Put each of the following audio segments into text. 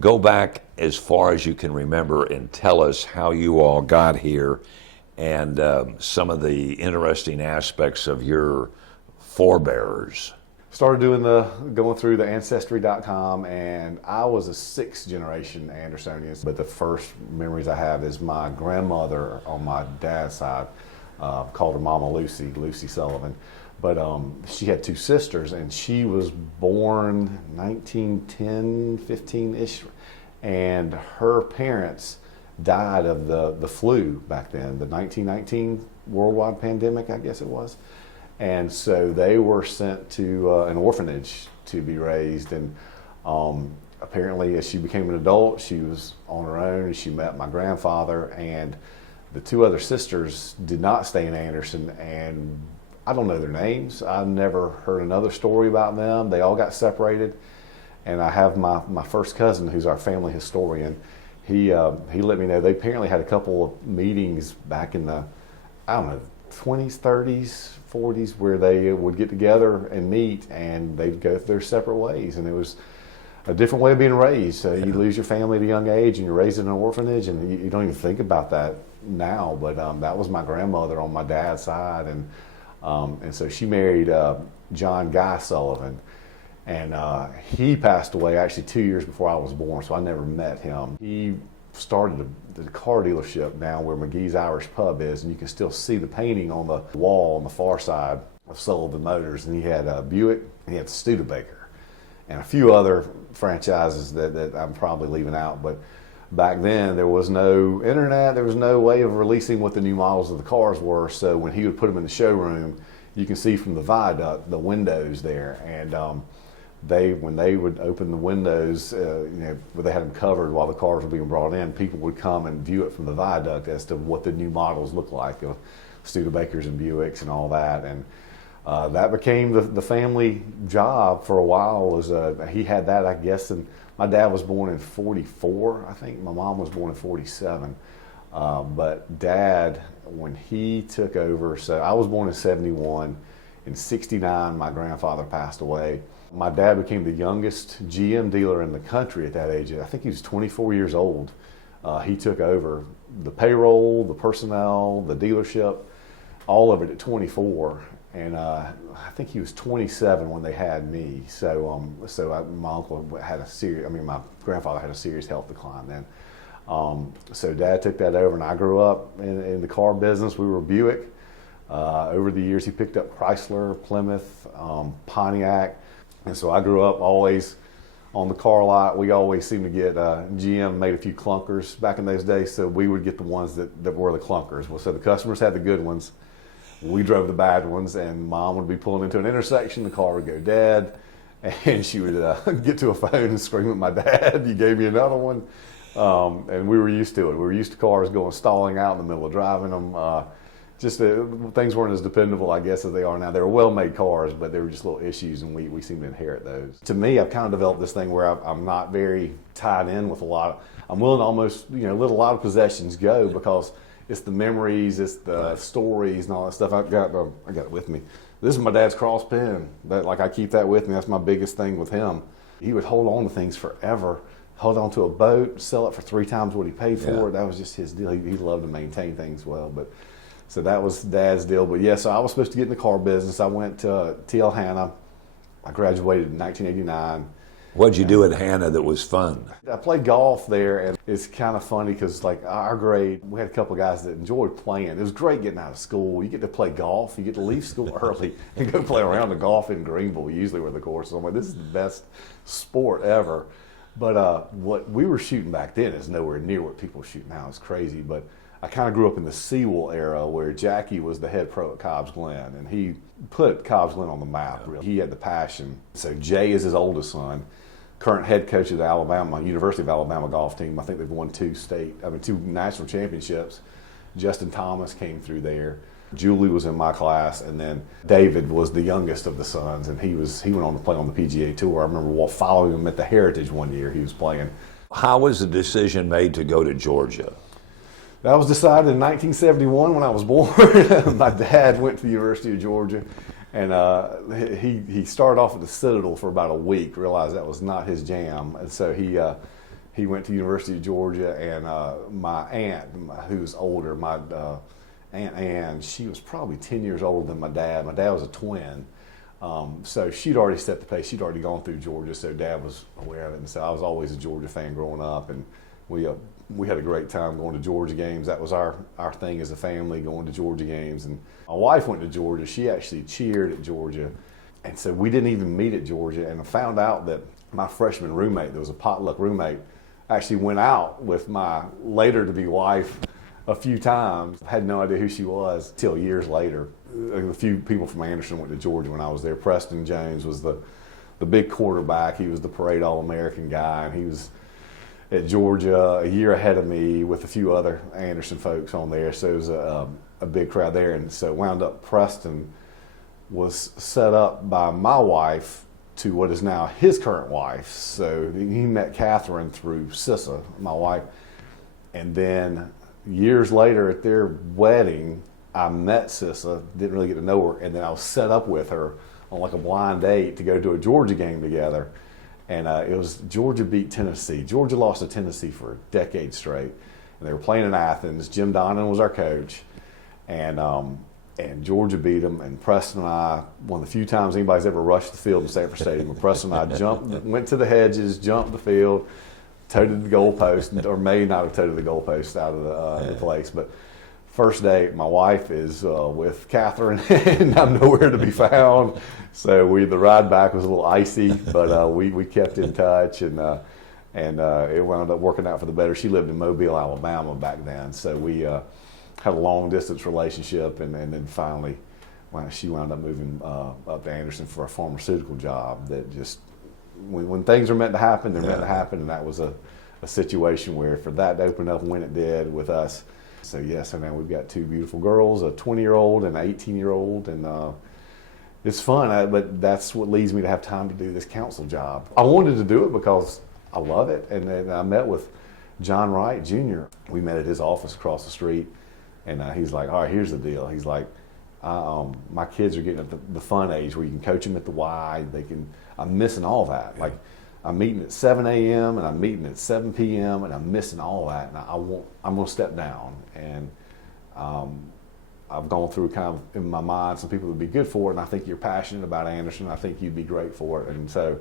Go back as far as you can remember and tell us how you all got here and some of the interesting aspects of your forebears. Started going through the Ancestry.com, and I was a 6th generation Andersonian. But the first memories I have is my grandmother on my dad's side, called her Mama Lucy Sullivan. But she had 2 sisters, and she was born 1910, 15-ish, and her parents died of the flu back then, the 1919 worldwide pandemic, I guess it was. And so they were sent to an orphanage to be raised. And apparently, as she became an adult, she was on her own, and she met my grandfather. And the 2 other sisters did not stay in Anderson, and I don't know their names. I've never heard another story about them. They all got separated. And I have my first cousin, who's our family historian. He let me know they apparently had a couple of meetings back in the, I don't know, 20s, 30s, 40s, where they would get together and meet, and they'd go their separate ways. And it was a different way of being raised. So you lose your family at a young age, and you're raised in an orphanage, and you don't even think about that now. But that was my grandmother on my dad's side, and so she married John Guy Sullivan. And he passed away actually 2 years before I was born, so I never met him. He started the car dealership down where McGee's Irish Pub is, and you can still see the painting on the wall on the far side of Sullivan Motors. And he had Buick, and he had Studebaker, and a few other franchises that I'm probably leaving out. But back then, there was no internet, there was no way of releasing what the new models of the cars were. So when he would put them in the showroom, you can see from the viaduct the windows there. And when they would open the windows, where they had them covered while the cars were being brought in, people would come and view it from the viaduct as to what the new models look like, Studebakers and Buicks and all that. And that became the family job for a while. He had that, I guess, and my dad was born in 44, I think. My mom was born in 47. But Dad, when he took over, so I was born in 71. In 69, my grandfather passed away. My dad became the youngest GM dealer in the country at that age. I think he was 24 years old. He took over the payroll, the personnel, the dealership, all of it at 24. And I think he was 27 when they had me. So, my uncle had my grandfather had a serious health decline then. So Dad took that over, and I grew up in the car business. We were Buick. Over the years, he picked up Chrysler, Plymouth, Pontiac. And so I grew up always on the car lot. We always seemed to get, GM made a few clunkers back in those days, so we would get the ones that were the clunkers. Well, so the customers had the good ones. We drove the bad ones, and Mom would be pulling into an intersection. The car would go dead, and she would get to a phone and scream at my dad, "You gave me another one." And we were used to it. We were used to cars going stalling out in the middle of driving them. Things weren't as dependable, I guess, as they are now. They were well-made cars, but there were just little issues, and we seem to inherit those. To me, I've kind of developed this thing where I'm not very tied in with a lot. I'm willing to almost, let a lot of possessions go, because it's the memories, it's the stories and all that stuff. I got it with me. This is my dad's cross pen. I keep that with me. That's my biggest thing with him. He would hold on to things forever. Hold on to a boat, sell it for 3 times what he paid for it. That was just his deal. He loved to maintain things well, but. So that was Dad's deal. But yeah, so I was supposed to get in the car business. I went to T.L. Hanna. I graduated in 1989. What'd you do at Hanna that was fun? I played golf there, and it's kind of funny because our grade, we had a couple of guys that enjoyed playing. It was great getting out of school. You get to play golf. You get to leave school early and go play around the golf in Greenville, usually where the course is. I'm like, this is the best sport ever. But what we were shooting back then is nowhere near what people shoot now. It's crazy. But I kind of grew up in the Sewell era where Jackie was the head pro at Cobb's Glen, and he put Cobb's Glen on the map. Really. He had the passion. So Jay is his oldest son, current head coach of the University of Alabama golf team. I think they've won 2 national championships. Justin Thomas came through there. Julie was in my class, and then David was the youngest of the sons, and he went on to play on the PGA Tour. I remember following him at the Heritage one year. He was playing. How was the decision made to go to Georgia? That was decided in 1971 when I was born. My dad went to the University of Georgia, and he started off at the Citadel for about a week, realized that was not his jam, and so he He went to University of Georgia, and my aunt, who's older, my Aunt Ann, she was probably 10 years older than my dad. My dad was a twin. So she'd already set the pace. She'd already gone through Georgia, so Dad was aware of it. And so I was always a Georgia fan growing up, and we had a great time going to Georgia games. That was our thing as a family, going to Georgia games. And my wife went to Georgia. She actually cheered at Georgia. And so we didn't even meet at Georgia. And I found out that my freshman roommate, there was a potluck roommate, actually went out with my later-to-be wife a few times. I had no idea who she was till years later. A few people from Anderson went to Georgia when I was there. Preston Jones was the big quarterback. He was the parade All-American guy, and he was at Georgia a year ahead of me with a few other Anderson folks on there. So it was a big crowd there. And so wound up Preston was set up by my wife to what is now his current wife. So he met Catherine through Sissa, my wife. And then years later at their wedding, I met Sissa, didn't really get to know her, and then I was set up with her on like a blind date to go to a Georgia game together. And it was Georgia beat Tennessee. Georgia lost to Tennessee for a decade straight. And they were playing in Athens. Jim Donnan was our coach. And Georgia beat them. And Preston and I, one of the few times anybody's ever rushed the field in Sanford Stadium, and Preston and I went to the hedges, jumped the field, toted the goalpost, or may not have toted the goalpost out of the place. But first day, my wife is with Catherine, and I'm nowhere to be found. So the ride back was a little icy, but we kept in touch, and it wound up working out for the better. She lived in Mobile, Alabama back then, so we had a long distance relationship, and then finally, she wound up moving up to Anderson for a pharmaceutical job. That just when things are meant to happen, they're meant to happen, and that was a situation where for that to open up when it did with us. So so now we've got two beautiful girls, a 20-year-old and an 18-year-old, and it's fun, but that's what leads me to have time to do this council job. I wanted to do it because I love it, and then I met with John Wright Jr. We met at his office across the street, and he's like, all right, here's the deal. He's like, my kids are getting at the fun age where you can coach them at the Y. I'm missing all that. Yeah. Like, I'm meeting at 7 a.m. and I'm meeting at 7 p.m. and I'm missing all that, and I'm going to step down. And I've gone through kind of in my mind some people that would be good for it, and I think you're passionate about Anderson. I think you'd be great for it. And so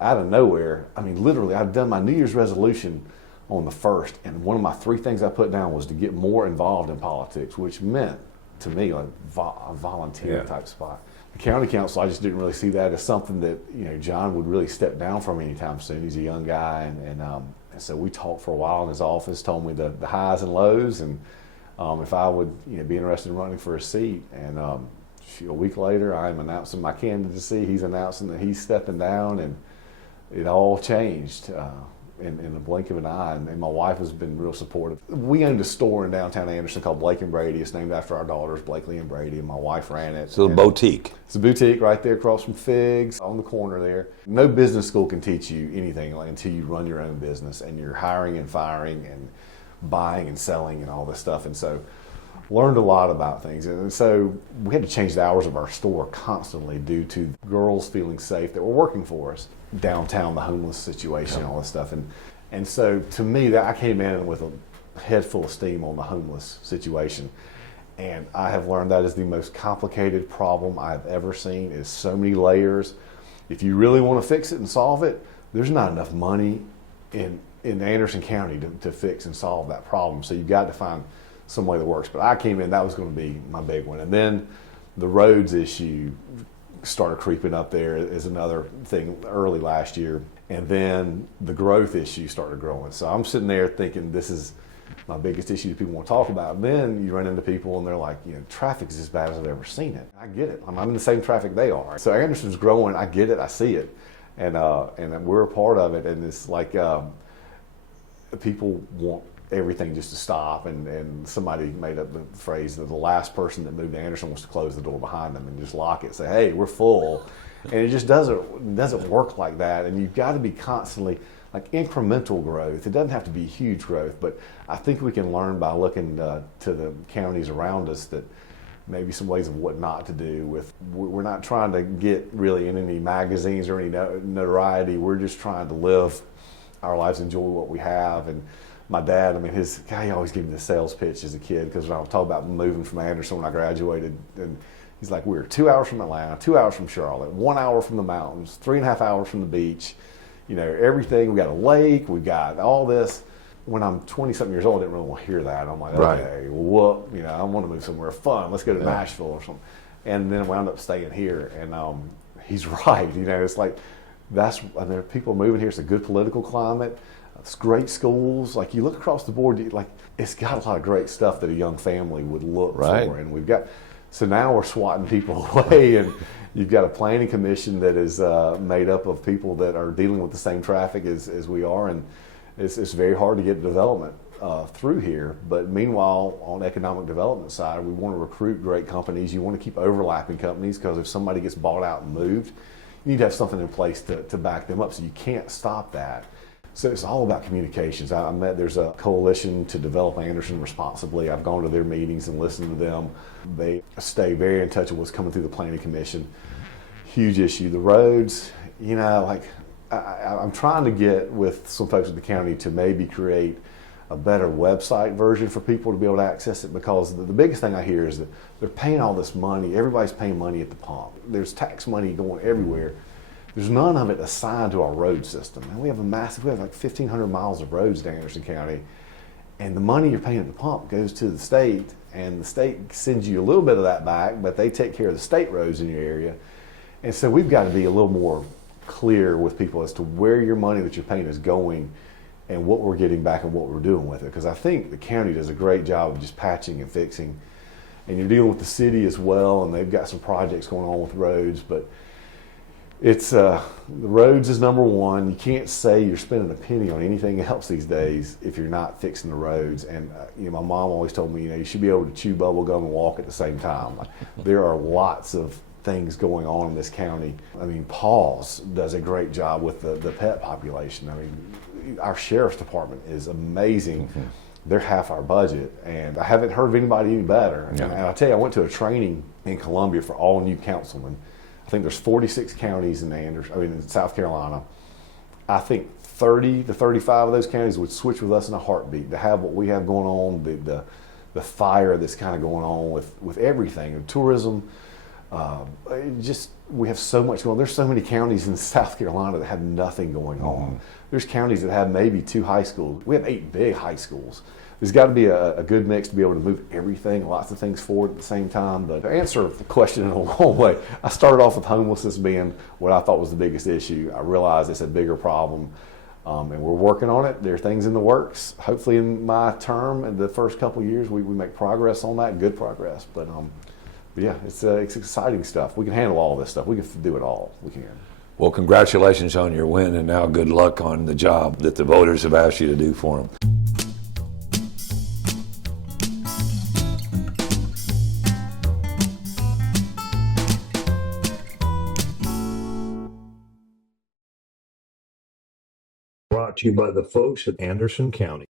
out of nowhere, I mean, literally, I've done my New Year's resolution on the 1st, and one of my 3 things I put down was to get more involved in politics, which meant to me like a volunteer type spot. The county council, I just didn't really see that as something that John would really step down from anytime soon. He's a young guy, and so we talked for a while in his office, told me the highs and lows, and if I would be interested in running for a seat. And a week later, I'm announcing my candidacy. He's announcing that he's stepping down, and it all changed in the blink of an eye. And my wife has been real supportive. We owned a store in downtown Anderson called Blake and Brady. It's named after our daughters, Blakely and Brady, and my wife ran it. So a boutique. It's a boutique right there across from Figs on the corner there. No business school can teach you anything until you run your own business, and you're hiring and firing and buying and selling and all this stuff. And so learned a lot about things. And so we had to change the hours of our store constantly due to girls feeling safe that were working for us. Downtown, the homeless situation, all this stuff. And so to me, that I came in with a head full of steam on the homeless situation. And I have learned that is the most complicated problem I've ever seen. It's so many layers. If you really want to fix it and solve it, there's not enough money in Anderson County to fix and solve that problem. So you've got to find some way that works. But I came in, that was going to be my big one. And then the roads issue started creeping up there as another thing early last year. And then the growth issue started growing. So I'm sitting there thinking this is my biggest issue that people want to talk about. And then you run into people and they're like, traffic is as bad as I've ever seen it. I get it. I'm in the same traffic they are. So Anderson's growing. I get it. I see it. And we're a part of it. And it's like people want everything just to stop, and somebody made up the phrase that the last person that moved to Anderson wants to close the door behind them and just lock it, say, hey, we're full. And it just doesn't work like that. And you've got to be constantly like incremental growth. It doesn't have to be huge growth, but I think we can learn by looking to the counties around us that maybe some ways of what not to do. We're not trying to get really in any magazines or any notoriety. We're just trying to live our lives, enjoy what we have. And my dad, I mean, he always gave me the sales pitch as a kid, because when I was talking about moving from Anderson when I graduated, and he's like, we're 2 hours from Atlanta, 2 hours from Charlotte, 1 hour from the mountains, 3.5 hours from the beach, you know, everything. We got a lake, we got all this. When I'm 20-something years old, I didn't really want to hear that. I'm like, okay, well, you know, I want to move somewhere fun. Let's go to Nashville or something. And then I wound up staying here. And he's right. You know, it's like, there are people moving here. It's a good political climate. It's great schools. Like, you look across the board, like, it's got a lot of great stuff that a young family would look for. And so now we're swatting people away, and you've got a planning commission that is made up of people that are dealing with the same traffic as we are, and it's very hard to get development through here. But meanwhile, on the economic development side, we want to recruit great companies. You want to keep overlapping companies, because if somebody gets bought out and moved, you need to have something in place to back them up, so you can't stop that. So it's all about communications. There's a coalition to develop Anderson responsibly. I've gone to their meetings and listened to them. They stay very in touch with what's coming through the planning commission. Huge issue. The roads, you know, like, I'm trying to get with some folks at the county to maybe create a better website version for people to be able to access it, because the biggest thing I hear is that they're paying all this money. Everybody's paying money at the pump. There's tax money going everywhere. There's none of it assigned to our road system. And we have like 1,500 miles of roads in Anderson County, and the money you're paying at the pump goes to the state, and the state sends you a little bit of that back, but they take care of the state roads in your area. And so we've got to be a little more clear with people as to where your money that you're paying is going, and what we're getting back and what we're doing with it. Because I think the county does a great job of just patching and fixing, and you're dealing with the city as well, and they've got some projects going on with roads, but it's the roads is number one. You can't say you're spending a penny on anything else these days if you're not fixing the roads. And you know, my mom always told me, you know, you should be able to chew bubble gum and walk at the same time. Like, there are lots of things going on in this county. I mean, Paul's does a great job with the pet population. I mean, our sheriff's department is amazing. Mm-hmm. They're half our budget, and I haven't heard of anybody any better. Yeah. And I'll tell you, I went to a training in Columbia for all new councilmen. I think there's 46 counties in South Carolina. I think 30 to 35 of those counties would switch with us in a heartbeat to have what we have going on, the fire that's kind of going on with everything, and tourism. We have so much going on. There's so many counties in South Carolina that have nothing going on. There's counties that have maybe 2 high schools. We have 8 big high schools. There's got to be a good mix to be able to move everything, lots of things forward at the same time. But to answer the question in a long way, I started off with homelessness being what I thought was the biggest issue. I realized it's a bigger problem, and we're working on it. There are things in the works. Hopefully in my term, in the first couple of years, we make progress on that, good progress. But yeah, it's exciting stuff. We can handle all this stuff. We can do it all. We can. Well, congratulations on your win, and now good luck on the job that the voters have asked you to do for them. Brought to you by the folks at Anderson County.